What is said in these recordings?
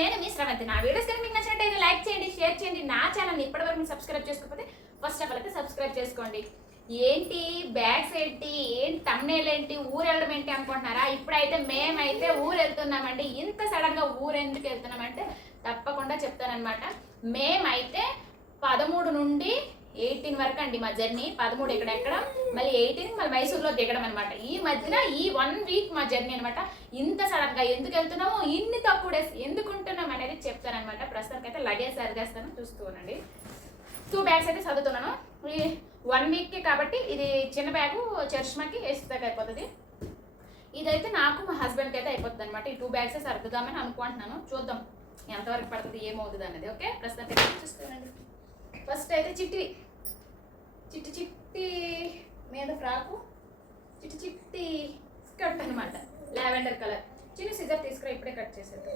నేను మీ శ్రవంతి. నా వీడియోస్ కనుక మీకు నచ్చినట్టయితే లైక్ చేయండి షేర్ చేయండి. నా ఛానల్ని ఇప్పటివరకు సబ్స్క్రైబ్ చేసుకోకపోతే ఫస్ట్ ఆఫ్ ఆల్ అయితే సబ్స్క్రైబ్ చేసుకోండి. ఏంటి? బ్యాగ్స్ ఏంటి? ఏంటి? తమ్నేల్ ఏంటి? ఊరు వెళ్ళడం ఏంటి అనుకుంటున్నారా? ఇప్పుడైతే మేమైతే ఊరు వెళ్తున్నామండి. ఇంత సడన్గా ఊరు ఎందుకు వెళ్తున్నామంటే తప్పకుండా చెప్తానమాట మేమైతే పదమూడు నుండి ఎయిటీన్ వరకు అండి మా జర్నీ. పదమూడు ఇక్కడ ఎక్కడ? మళ్ళీ ఎయిటీన్ మళ్ళీ మైసూర్లో దిగడం అనమాట ఈ మధ్యన ఈ వన్ వీక్ మా జర్నీ అనమాట ఇంత సడన్గా ఎందుకు వెళ్తున్నాము ఇన్ని తక్కువ డేస్ ఎందుకు ఉంటున్నాం అనేది చెప్తానమాట ప్రస్తుతానికి అయితే లగేజ్ సరిదేస్తాను చూస్తూ ఉండండి. టూ బ్యాగ్స్ అయితే చదువుతున్నాను ఈ వన్ వీక్కి కాబట్టి ఇది చిన్న బ్యాగు చర్ష్మాకి వేస్తాక అయిపోతుంది. ఇదైతే నాకు మా హస్బెండ్కి అయితే అయిపోతుంది అనమాట ఈ టూ బ్యాగ్స్ సర్దుదామని అనుకుంటున్నాను. చూద్దాం ఎంతవరకు పడుతుంది ఏమవుతుంది అనేది ఓకే? ప్రస్తుతానికి అయితే చూస్తానండి ఫస్ట్ అయితే చిట్టి. చిట్టి చిట్టి మీద ఫ్రాకు. చిట్టి చిట్టి స్కర్ట్ అనమాట లావెండర్ కలర్. చిన్న సిజర్ తీసుకురా ఇప్పుడే కట్ చేసేది.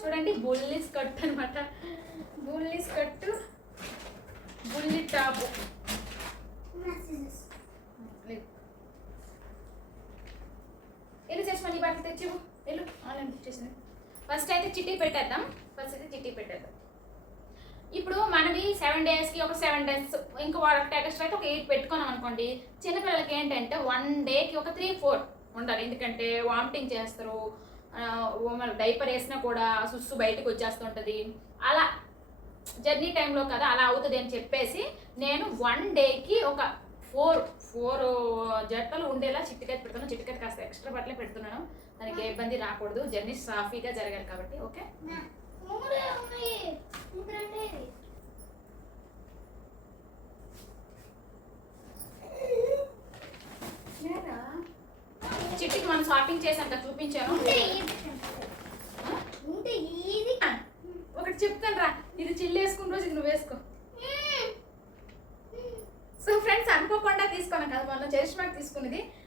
చూడండి బుల్లి స్కర్ట్ అనమాట బుల్లి స్కర్ట్ బుల్లి టాప్. ఎల్లు చేసి బట్టలు తెచ్చివు ఎల్లు ఆన్లైన్ చేసింది. ఫస్ట్ అయితే చిట్టి పెట్టేద్దాం. ఫస్ట్ అయితే చిట్టి పెట్టేద్దాం. ఇప్పుడు మనవి సెవెన్ డేస్కి ఒక సెవెన్ డేస్ ఇంకా వాళ్ళకి ఎక్స్ట్రా అయితే ఒక ఎయిట్ పెట్టుకున్నాం అనుకోండి చిన్నపిల్లలకి ఏంటంటే వన్ డేకి ఒక త్రీ ఫోర్ ఉండాలి. ఎందుకంటే వామిటింగ్ చేస్తారు. డైపర్ వేసినా కూడా సుస్సు బయటకు వచ్చేస్తుంటుంది. అలా జర్నీ టైంలో కదా అలా అవుతుంది అని చెప్పేసి నేను వన్ డేకి ఒక ఫోర్ ఫోర్ జట్టలు ఉండేలా చిట్టికైతే పెడుతున్నాను చిట్టికైతే కాస్త ఎక్స్ట్రా బట్టలే పెడుతున్నాను. దానికి ఏ ఇబ్బంది రాకూడదు. జర్నీ సాఫీగా జరగాలి కాబట్టి ఓకే. చిట్టికి మనం షాపింగ్ చేశాక చూపించాను. ఒకటి చెప్తాను రా. ఇది చిల్లు వేసుకున్న రోజు ఇది నువ్వు వేసుకో. సో ఫ్రెండ్స్ అనుకోకుండా తీసుకున్నాను కదా మొన్న చరిష్మాకి తీసుకున్నది. ఆ,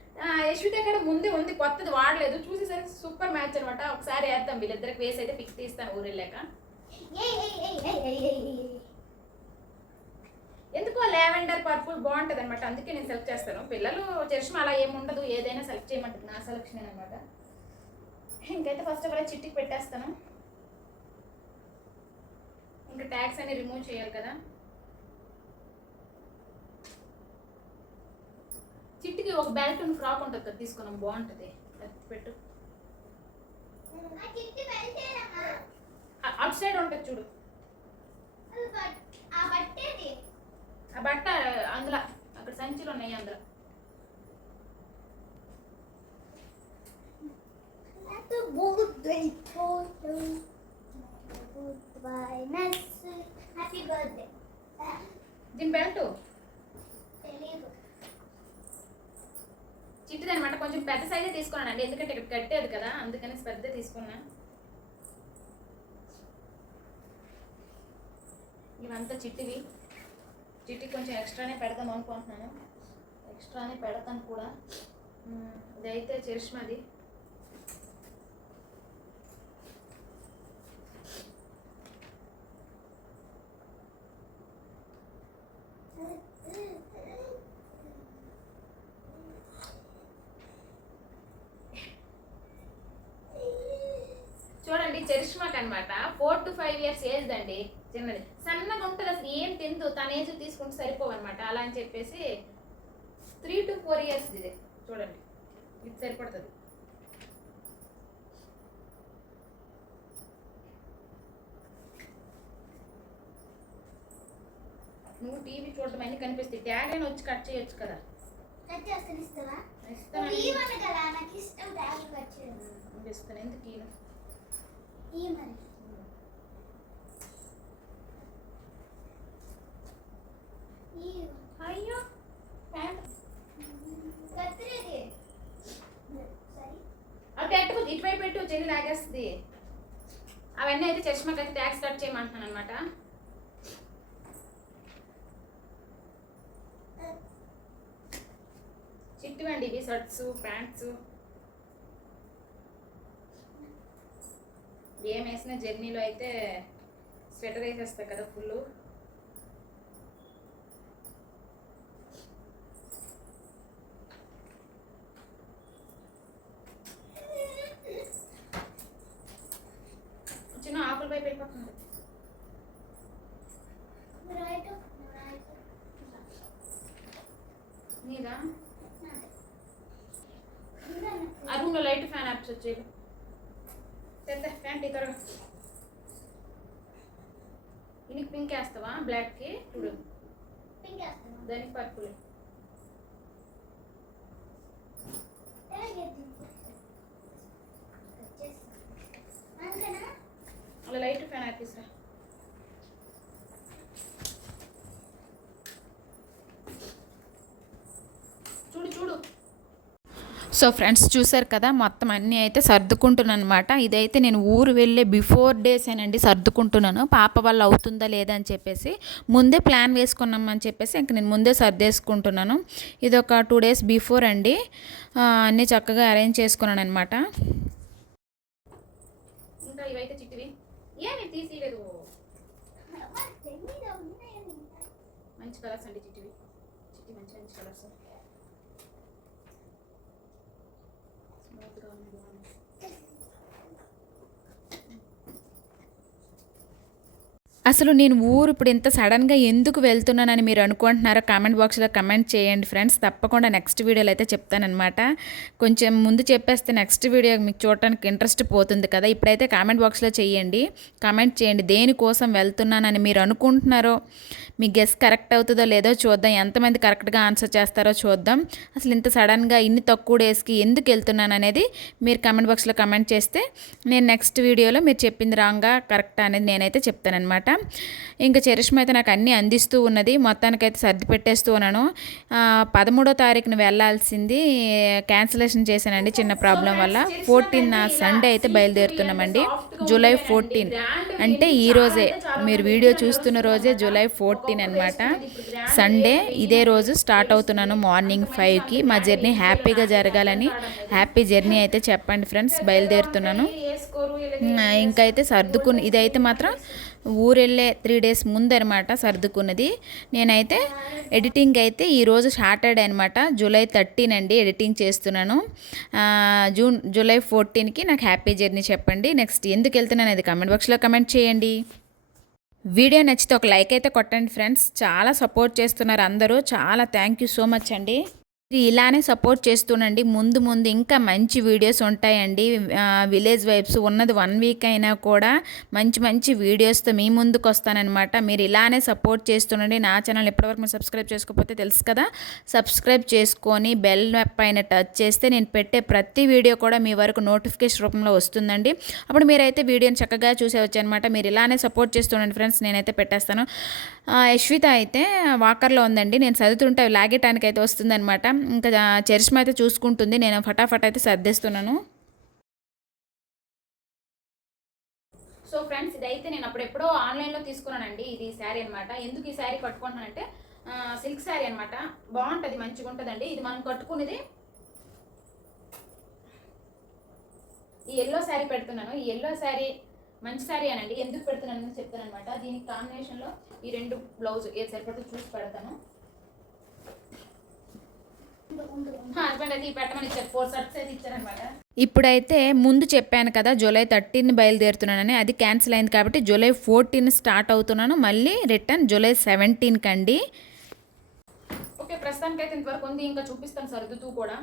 యశ్విత అక్కడ ముందే ఉంది కొత్తది వాడలేదు. చూసేసరికి సూపర్ మ్యాచ్ అనమాట ఒకసారి వేద్దాం వీళ్ళిద్దరికి వేసి అయితే ఫిక్స్ తీస్తాను ఊరు వెళ్ళాక ఎందుకో లావెండర్ పర్పుల్ బాగుంటుంది అనమాట అందుకే నేను సెలెక్ట్ చేస్తాను. పిల్లలు చరిష్మా అలా ఏముండదు ఏదైనా సెలెక్ట్ చేయమంటుంది నా సెలెక్షన్ అనమాట ఇంకైతే ఫస్ట్ ఆఫ్ ఆల్ చిట్టికి పెట్టేస్తాను. ఇంకా ట్యాక్స్ అన్ని రిమూవ్ చేయాలి కదా. చిట్టికి ఒక బెల్ట్ ఫ్రాక్ ఉంటుంది కదా తీసుకున్నాం బాగుంటుంది. పెట్టు. అవుట్ సైడ్ ఉంటుంది చూడు. ఆ బట్ట అందులో అక్కడ సంచిలో ఉన్నాయి అందులో. Let's birthday. to చిట్టిది అనమాట కొంచెం పెద్ద సైజే తీసుకున్నానండి. ఎందుకంటే ఇక్కడ కట్టేది కదా. అందుకని పెద్ద తీసుకున్నా. ఇవంతా చిట్టివి. చిట్టి కొంచెం ఎక్స్ట్రానే పెడదాం అనుకుంటున్నాను. ఎక్స్ట్రానే పెడతాను కూడా. ఇదైతే చరిష్మాది చూడండి చరిష్మాకి అనమాట four to five years age అండి చిన్నది. సన్నగా ఉంటుంది అసలు. ఏం తిందు. తన ఏజ్ తీసుకుంటే సరిపోవన్నమాట. అలా అని చెప్పేసి త్రీ టు ఫోర్ ఇయర్స్ ఇది. చూడండి. ఇది సరిపడుతుంది. నువ్వు టీవీ చూడడం అన్ని కనిపిస్తాయి. ట్యాగ్ అయినా వచ్చి కట్ చేయొచ్చు కదా. కట్ చేస్తాను ఇస్తావా? ఇస్తాను. ఎందుకు? ఈ మరి అయ్యో ఇటువైపు పెట్టు చెల్లి లాగేస్తుంది. అవన్నీ అయితే చష్మాకి అయితే ట్యాక్స్ కట్ చేయమంటున్నాను అనమాట చిట్టువండి ఇవి షర్ట్స్ ప్యాంట్స్. ఏం వేసిన జర్నీలో అయితే స్వెటర్ వేసేస్తా కదా ఫుల్ వచ్చేది తెద్దా ప్యాంట్ త్వరగా దీనికి పింక్ వేస్తావా? బ్లాక్కి చూడు. పింక్ దానికి పర్పుల్ అలా లైట్ ఫ్యాన్ ఆపేసిరా. సో ఫ్రెండ్స్ చూసారు కదా మొత్తం అన్నీ అయితే సర్దుకుంటున్నాను అనమాట ఇదైతే నేను ఊరు వెళ్ళే బిఫోర్ డేస్ సర్దుకుంటున్నాను. పాప వల్ల అవుతుందా లేదా అని చెప్పేసి ముందే ప్లాన్ వేసుకున్నామని చెప్పేసి ఇంక నేను ముందే సర్దేసుకుంటున్నాను. ఇది ఒక టూ డేస్ బిఫోర్ అండి. అన్నీ చక్కగా అరేంజ్ చేసుకున్నాను అనమాట ఇంకా ఇవైతే చిట్టివి. ఏమి తీసిలేదు మంచి కలర్స్ అండి చిట్టివి చిట్టి మంచి మంచి కలర్స్ స్మూత్గా ఉంది బాగుంది అసలు నేను ఊరు ఇప్పుడు ఇంత సడన్గా ఎందుకు వెళ్తున్నానని మీరు అనుకుంటున్నారో కామెంట్ బాక్స్లో కమెంట్ చేయండి ఫ్రెండ్స్. తప్పకుండా నెక్స్ట్ వీడియోలో అయితే చెప్తానమాట కొంచెం ముందు చెప్పేస్తే నెక్స్ట్ వీడియో మీకు చూడటానికి ఇంట్రెస్ట్ పోతుంది కదా. ఇప్పుడైతే కామెంట్ బాక్స్లో చేయండి. కామెంట్ చేయండి. దేనికోసం వెళ్తున్నానని మీరు అనుకుంటున్నారో మీ గెస్ కరెక్ట్ అవుతుందో లేదో చూద్దాం. ఎంతమంది కరెక్ట్గా ఆన్సర్ చేస్తారో చూద్దాం. అసలు ఇంత సడన్గా ఇన్ని తక్కువ డేస్కి ఎందుకు వెళ్తున్నాను అనేది మీరు కామెంట్ బాక్స్లో కమెంట్ చేస్తే నేను నెక్స్ట్ వీడియోలో మీరు చెప్పింది రాంగా కరెక్టా అనేది నేనైతే చెప్తానమాట ఇంకా చరిష్మ అయితే నాకు అన్నీ అందిస్తూ ఉన్నది. మొత్తానికైతే సర్ది పెట్టేస్తూ ఉన్నాను. పదమూడో తారీఖున వెళ్ళాల్సింది క్యాన్సిలేషన్ చేశానండి చిన్న ప్రాబ్లం వల్ల. ఫోర్టీన్ సండే అయితే బయలుదేరుతున్నామండి. July fourteen. అంటే ఈ రోజే. మీరు వీడియో చూస్తున్న రోజే జూలై ఫోర్టీన్ అనమాట. సండే ఇదే రోజు స్టార్ట్ అవుతున్నాను మార్నింగ్ ఫైవ్కి. మా జర్నీ హ్యాపీగా జరగాలని హ్యాపీ జర్నీ అయితే చెప్పండి ఫ్రెండ్స్. బయలుదేరుతున్నాను. ఇంకైతే సర్దుకుని ఇదైతే మాత్రం ఊరెళ్ళే త్రీ డేస్ ముందనమాట సర్దుకున్నది. నేనైతే ఎడిటింగ్ అయితే ఈరోజు సాటర్డే అనమాట. జూలై థర్టీన్ అండి ఎడిటింగ్ చేస్తున్నాను. జూన్ జూలై ఫోర్టీన్కి నాకు హ్యాపీ జర్నీ చెప్పండి. నెక్స్ట్ ఎందుకు వెళ్తున్నాను అది కమెంట్ బాక్స్లో కమెంట్ చేయండి. వీడియో నచ్చితే ఒక లైక్ అయితే కొట్టండి ఫ్రెండ్స్. చాలా సపోర్ట్ చేస్తున్నారు అందరూ. చాలా థ్యాంక్ యూ సో మచ్ అండి. ఇలానే సపోర్ట్ చేస్తుండండి ముందు ముందు ఇంకా మంచి వీడియోస్ ఉంటాయండి. విలేజ్ వైబ్స్ ఉన్నది వన్ వీక్ అయినా కూడా మంచి మంచి వీడియోస్తో మీ ముందుకు వస్తానన్నమాట. మీరు ఇలానే సపోర్ట్ చేస్తుండండి నా ఛానల్ ఎప్పటివరకు మీరు సబ్స్క్రైబ్ చేసుకోకపోతే తెలుసు కదా. సబ్స్క్రైబ్ చేసుకొని బెల్ పైన టచ్ చేస్తే నేను పెట్టే ప్రతి వీడియో కూడా మీ వరకు నోటిఫికేషన్ రూపంలో వస్తుందండి. అప్పుడు మీరైతే వీడియోని చక్కగా చూసేవచ్చు అనమాట మీరు ఇలానే సపోర్ట్ చేస్తుండండి ఫ్రెండ్స్ నేనైతే పెట్టేస్తాను. యశ్విత అయితే వాకర్లో ఉందండి. నేను చదువుతుంటే లాగేటానికి అయితే వస్తుందన్నమాట. ఇంకా చరిష్మ అయితే చూసుకుంటుంది. నేను ఫటాఫట్ అయితే సర్దేస్తున్నాను. సో ఫ్రెండ్స్ ఇదైతే నేను అప్పుడెప్పుడో ఆన్లైన్లో తీసుకున్నానండి. ఇది శారీ అనమాట ఎందుకు ఈ శారీ కట్టుకుంటున్నానంటే సిల్క్ శారీ అనమాట బాగుంటుంది మంచిగా ఉంటుందండి. ఇది మనం కట్టుకునేది ఈ ఎల్లో శారీ పెడుతున్నాను. ఈ ఎల్లో శారీ మంచి శారీ అనండి. ఎందుకు పెడుతున్నాను చెప్తాను అనమాట దీనికి కాంబినేషన్లో ఈ రెండు బ్లౌజ్ ఏ సరిపడుతుందో చూసి పెడతాను హస్బెండ్ అయితే ఈ పెట్టమని ఇచ్చారు ఫోర్ షర్ట్స్ అయితే ఇచ్చారనమాట ఇప్పుడైతే ముందు చెప్పాను కదా జూలై థర్టీన్ బయలుదేరుతున్నానని అది క్యాన్సిల్ అయింది కాబట్టి జూలై ఫోర్టీన్ స్టార్ట్ అవుతున్నాను. మళ్ళీ రిటర్న్ జూలై సెవెంటీన్ కండి ఓకే ప్రస్తుతానికి అయితే ఇంతవరకు ఉంది. ఇంకా చూపిస్తాను సర్దుతూ కూడా.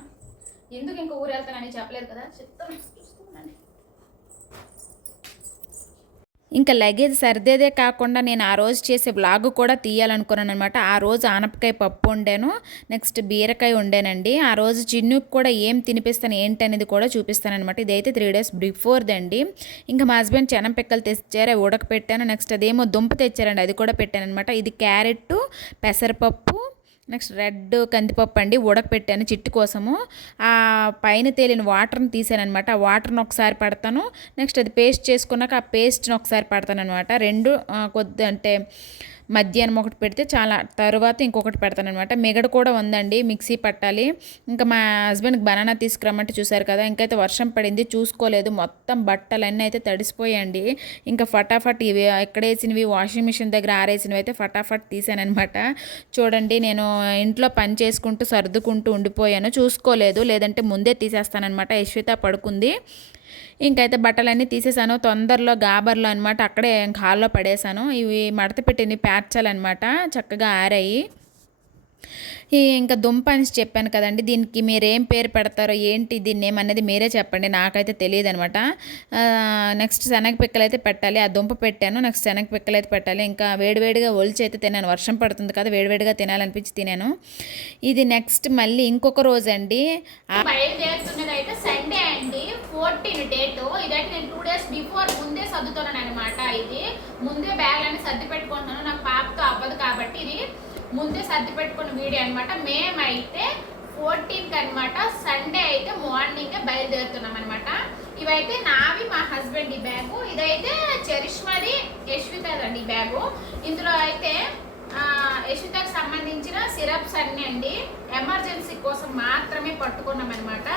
ఎందుకు ఇంకా ఊరు వెళ్తానని చెప్పలేదు కదా? చెప్తాను ఇంకా లగేజ్ సర్దేదే కాకుండా నేను ఆ రోజు చేసే బ్లాగ్ కూడా తీయాలనుకున్నాను అనమాట ఆ రోజు ఆనపకాయ పప్పు వండాను నెక్స్ట్ బీరకాయ వండానండి. ఆ రోజు చిన్నుకు కూడా ఏం తినిపిస్తాను ఏంటి అనేది కూడా చూపిస్తాను అనమాట ఇదైతే త్రీ డేస్ బిఫోర్ దండి ఇంకా మా హస్బెండ్ చెనంపిక్కలు తెచ్చారు అవి ఉడకపెట్టాను. నెక్స్ట్ అదేమో దుంప తెచ్చారండి అది కూడా పెట్టాను అనమాట ఇది క్యారెట్ పెసరపప్పు నెక్స్ట్ రెడ్ కందిపప్పు అండి ఉడకపెట్టాను చిట్టు కోసము. ఆ పైన తేలిన వాటర్ని తీసాను అనమాట ఆ వాటర్ని ఒకసారి పడతాను. నెక్స్ట్ అది పేస్ట్ చేసుకున్నాక ఆ పేస్ట్ని ఒకసారి పడతాను అనమాట రెండు కొద్ది అంటే మధ్యాహ్నం ఒకటి పెడితే చాలా తర్వాత ఇంకొకటి పెడతానమాట మిగడ కూడా ఉందండి మిక్సీ పట్టాలి. ఇంకా మా హస్బెండ్కి బనానా తీసుకురమ్మంటే చూసారు కదా ఇంకైతే వర్షం పడింది చూసుకోలేదు. మొత్తం బట్టలన్నీ అయితే తడిసిపోయాయండి. ఇంకా ఫటాఫట్ ఇవి ఎక్కడ వేసినవి వాషింగ్ మిషన్ దగ్గర ఆరేసినవి అయితే ఫటాఫట్ తీసానమాట చూడండి నేను ఇంట్లో పని చేసుకుంటూ సర్దుకుంటూ ఉండిపోయాను. చూసుకోలేదు లేదంటే ముందే తీసేస్తానమాట యశ్విత పడుకుంది. ఇంకైతే బట్టలన్నీ తీసేసాను. తొందరలో గాబర్లో అనమాట అక్కడే కాల్లో హాల్లో పడేసాను. ఇవి మడత పెట్టినవి పేర్చాలన్నమాట చక్కగా ఆరాయి. ఈ ఇంకా దుంప అని చెప్పాను కదండి దీనికి మీరేం పేరు పెడతారో ఏంటి దీన్ని ఏమనేది మీరే చెప్పండి నాకైతే తెలియదు అనమాట నెక్స్ట్ శనగ పిక్కలు అయితే పెట్టాలి ఆ దుంప పెట్టాను నెక్స్ట్ శనగ పిక్కలు అయితే పెట్టాలి. ఇంకా వేడివేడిగా ఒలిచి అయితే తినాను వర్షం పడుతుంది కదా వేడివేడిగా తినాలనిపించి తినాను. ఇది నెక్స్ట్ మళ్ళీ ఇంకొక రోజు అండి అయితే డేట్ ఇదైతే నేను టూ డేస్ బిఫోర్ ముందే సర్దుతున్నాను అనమాట ఇది ముందే బ్యాగ్ అని సర్ది పెట్టుకుంటున్నాను నాకు పాపతో అవ్వదు కాబట్టి ఇది ముందే సర్ది పెట్టుకున్న వీడియో అనమాట మేమైతే ఫోర్టీన్త్ అనమాట సండే అయితే మార్నింగ్ బయలుదేరుతున్నాం అనమాట ఇవైతే నావి మా హస్బెండ్ ఈ బ్యాగు ఇదైతే చరిష్మాది యశ్వితదండి ఈ బ్యాగు ఇందులో అయితే యశ్వితకు సంబంధించిన సిరప్స్ అన్నీ అండి. ఎమర్జెన్సీ కోసం మాత్రమే పట్టుకున్నాం అనమాట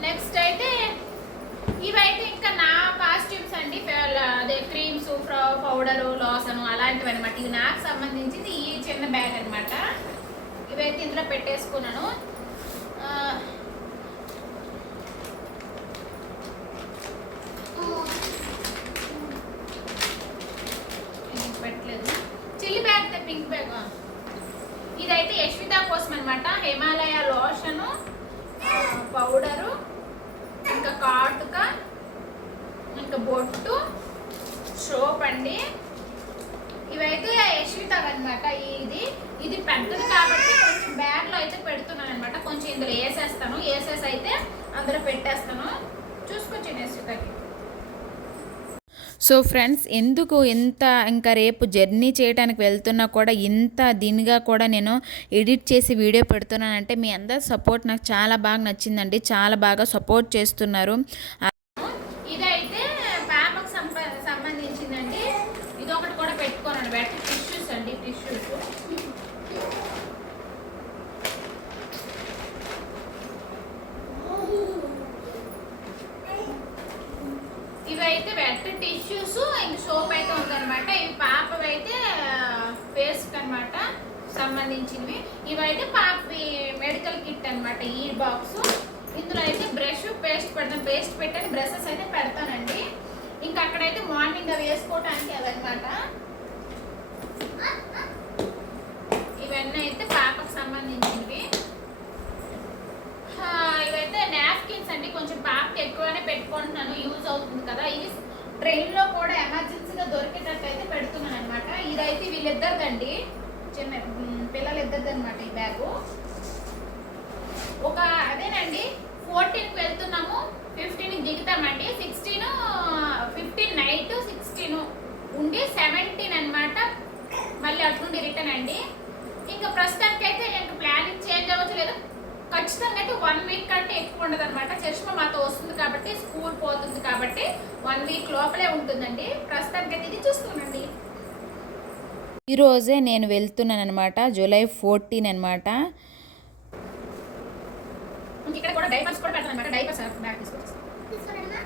నెక్స్ట్ అయితే ఇవైతే ఇంకా నా కాస్ట్యూమ్స్ అండి. అదే క్రీమ్స్ పౌడరు లోసను అలాంటివి అనమాట ఇవి నాకు సంబంధించింది ఈ చిన్న బ్యాగ్ అనమాట ఇవైతే ఇందులో పెట్టేసుకున్నాను. పెట్టలేదు. చిల్లి బ్యాగ్ పింక్ బ్యాగ్ ఇదైతే యశ్విత కోసం అనమాట హిమాలయ లోషను పౌడరు ఇంకా కాటుక ఇంకా బొట్టు సోప్ అండి. ఇవైతే యశ్విత అనమాట ఇది ఇది పెద్దది కాబట్టి కొంచెం బ్యాగ్లో అయితే పెడుతున్నాను అనమాట కొంచెం ఇందులో వేసేస్తాను. వేసేసి అయితే అందులో పెట్టేస్తాను. చూసుకొచ్చాను యశ్వితకి సో ఫ్రెండ్స్ ఎందుకు ఇంత ఇంకా రేపు జర్నీ చేయడానికి వెళ్తున్నా కూడా ఇంత దీనిగా కూడా నేను ఎడిట్ చేసి వీడియో పెడుతున్నానంటే మీ అందరి సపోర్ట్ నాకు చాలా బాగా నచ్చిందండి చాలా బాగా సపోర్ట్ చేస్తున్నారు ఇదైతే పాపకు సంప సంబంధించిందండి ఇది ఒకటి కూడా పెట్టుకోనండి బెట్ టిష్యూస్ అండి టిష్యూస్ ఇవైతే వెట్ టిష్యూస్ ఇంక సోప్ అయితే ఉందన్నమాట ఇవి పాపవైతే ఫేస్ అన్నమాట సంబంధించినవి. ఇవైతే పాపి మెడికల్ కిట్ అనమాట ఈ బాక్స్ ఇందులో అయితే బ్రష్ పేస్ట్ పెడతాను. పేస్ట్ పెట్టాను బ్రషెస్ అయితే పెడతానండి. ఇంకా అక్కడైతే మార్నింగ్ అవి వేసుకోవటానికి అవన్నమాట ఇవన్నీ అయితే పాపకు సంబంధించినవి. ఇవైతే నాప్కిన్స్ అండి. కొంచెం పాపకి ఎక్కువనే పెట్టుకుంటున్నాను. యూజ్ అవుతుంది కదా. ఇది ట్రైన్లో కూడా ఎమర్జెన్సీ దొరికేటట్టు అయితే పెడుతున్నాను అనమాట ఇదైతే వీళ్ళిద్దరిదండి చిన్న మ్, పిల్లలిద్దరిది అనమాట ఈ బ్యాగు ఒక అదేనండి ఫోర్టీన్కి వెళ్తున్నాము ఫిఫ్టీన్కి దిగుతామండి సిక్స్టీన్ ఫిఫ్టీన్ నైట్ సిక్స్టీన్ ఉండి సెవెంటీన్ అన్నమాట మళ్ళీ అట్నుండి రిటర్న్ అండి ఇంకా ప్రస్తుతానికి అయితే ఇంకా ప్లానింగ్ చేంజ్ అవ్వచ్చు లేదు ఖచ్చితంగా అయితే వన్ వీక్ కంటే ఎక్కువ ఉండదు అనమాట చష్మా మాతో వస్తుంది కాబట్టి స్కూల్ పోతుంది కాబట్టి వన్ వీక్ లోపలే ఉంటుందండి ప్రస్తుతానికి చూస్తుండండి ఈరోజే నేను వెళ్తున్నాను అనమాట జూలై ఫోర్టీన్ అనమాట ఇంక ఇక్కడ కూడా డైపర్స్ కూడా పెడతాను అనమాట డైపర్స్ బ్యాగ్ తీసుకొచ్చేసి తీసుకోండమ్మా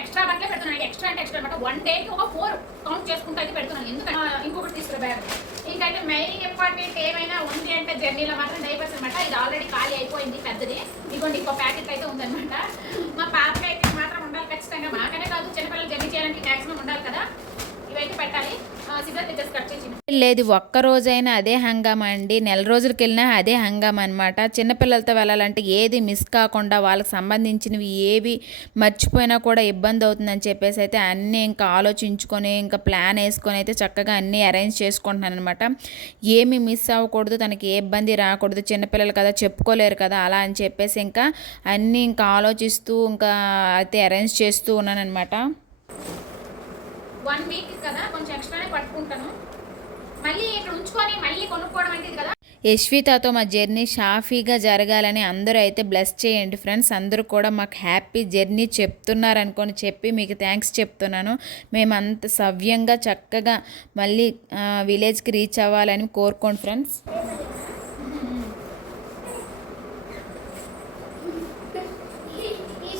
ఎక్స్ట్రా బట్టలే పెడుతున్నాను ఎక్స్ట్రా అంటే ఎక్స్ట్రా అనమాట వన్ డేకి ఒక ఫోర్ కౌంట్ చేసుకుంటూ అయితే పెడుతున్నాను. ఎందుకంటే ఇంకొకటి తీసుకురా బ్యాగ్. ఇంకైతే మెయిన్ ఇంపార్టెంట్ ఏమైనా ఉంది అంటే జర్నీలో మాత్రం డైపర్స్ అనమాట ఇది ఆల్రెడీ ఖాళీ అయిపోయింది పెద్దది. ఇదిగోండి ఇంకో ప్యాకెట్ అయితే ఉందన్నమాట. మా పాపకి అయితే మాత్రం ఉండాలి ఖచ్చితంగా. మాకనే కాదు చిన్నపిల్లలు జర్నీ చేయడానికి మాక్సిమం ఉండాలి కదా ఇవైతే పెట్టాలి సిజర్ తెచ్చేసి కట్ చేసి లేదు ఒక్కరోజైనా అదే హంగామా అండి. నెల రోజులకి వెళ్ళినా అదే హంగామా అనమాట చిన్నపిల్లలతో వెళ్ళాలంటే ఏది మిస్ కాకుండా వాళ్ళకి సంబంధించినవి ఏవి మర్చిపోయినా కూడా ఇబ్బంది అవుతుందని చెప్పేసి అయితే అన్నీ ఇంకా ఆలోచించుకొని ఇంకా ప్లాన్ వేసుకొని అయితే చక్కగా అన్నీ అరేంజ్ చేసుకుంటున్నాను అనమాట ఏమి మిస్ అవ్వకూడదు తనకి ఏ ఇబ్బంది రాకూడదు. చిన్నపిల్లలు కదా చెప్పుకోలేరు కదా అలా అని చెప్పేసి ఇంకా అన్నీ ఇంకా ఆలోచిస్తూ ఇంకా అయితే అరేంజ్ చేస్తూ ఉన్నాను అనమాట వన్ వీక్ కదా కొంచెం ఎక్స్ట్రానే పట్టుకుంటాను. మళ్ళీ ఇక్కడ ఉంచుకొని మళ్ళీ కొనుక్కోవడం అంటే ఇది కదా? యశ్వితతో మా జర్నీ సాఫీగా జరగాలని అందరూ అయితే బ్లెస్ చేయండి ఫ్రెండ్స్. అందరూ కూడా మాకు హ్యాపీ జర్నీ చెప్తున్నారు అనుకొని చెప్పి మీకు థ్యాంక్స్ చెప్తున్నాను. మేము అంత సవ్యంగా చక్కగా మళ్ళీ విలేజ్కి రీచ్ అవ్వాలని కోరుకోండి ఫ్రెండ్స్.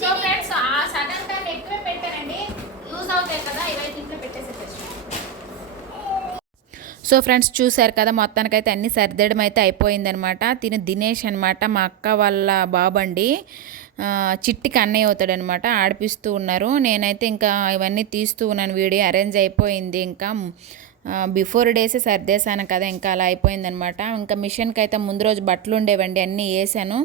సో ఫ్రెండ్స్ ఆ సగం టైం ఎక్కువే పెట్టానండి. యూజ్ అవుతాయి కదా ఇవైతే ఇంట్లో పెట్టేసేసి సో ఫ్రెండ్స్ చూశారు కదా మొత్తానికైతే అన్ని సర్దడం అయితే అయిపోయిందనమాట. తిని దినేష్ అనమాట మా అక్క వాళ్ళ బాబండి చిట్టికి అన్నయ్య అవుతాడనమాట ఆడిపిస్తూ ఉన్నారు. నేనైతే ఇంకా ఇవన్నీ తీస్తూ ఉన్నాను వీడియో అరేంజ్ అయిపోయింది ఇంకా. బిఫోర్ డేసే సర్దేశాను కదా ఇంకా అలా అయిపోయిందనమాట. ఇంకా మిషన్కి అయితే ముందు రోజు బట్టలు ఉండేవండి అన్నీ వేసాను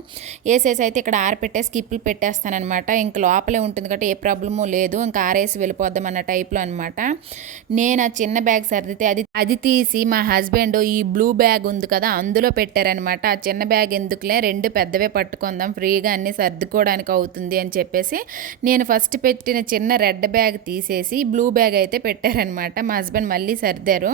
వేసేసి అయితే ఇక్కడ ఆరపెట్టేసి కిప్పులు పెట్టేస్తానమాట ఇంక లోపలే ఉంటుంది కాబట్టి ఏ ప్రాబ్లము లేదు ఇంకా ఆరేసి వెళ్ళిపోద్దాం అన్న టైప్లో అనమాట. నేను ఆ చిన్న బ్యాగ్ సర్దితే అది అది తీసి మా హస్బెండ్ ఈ బ్లూ బ్యాగ్ ఉంది కదా అందులో పెట్టారనమాట. ఆ చిన్న బ్యాగ్ ఎందుకులే రెండు పెద్దవే పట్టుకుందాం ఫ్రీగా అన్ని సర్దుకోవడానికి అవుతుంది అని చెప్పేసి నేను ఫస్ట్ పెట్టిన చిన్న రెడ్ బ్యాగ్ తీసేసి బ్లూ బ్యాగ్ అయితే పెట్టారనమాట. మా హస్బెండ్ మళ్ళీ సర్ది సర్దారు.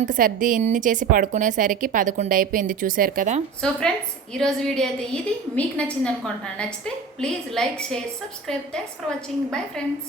ఇంకా సర్ది ఇన్ని చేసి పడుకునేసరికి పదకొండు అయిపోయింది చూశారు కదా. సో ఫ్రెండ్స్ ఈరోజు వీడియో అయితే ఇది. మీకు నచ్చింది అనుకుంటున్నాను నచ్చితే please like share subscribe. Thanks for watching bye friends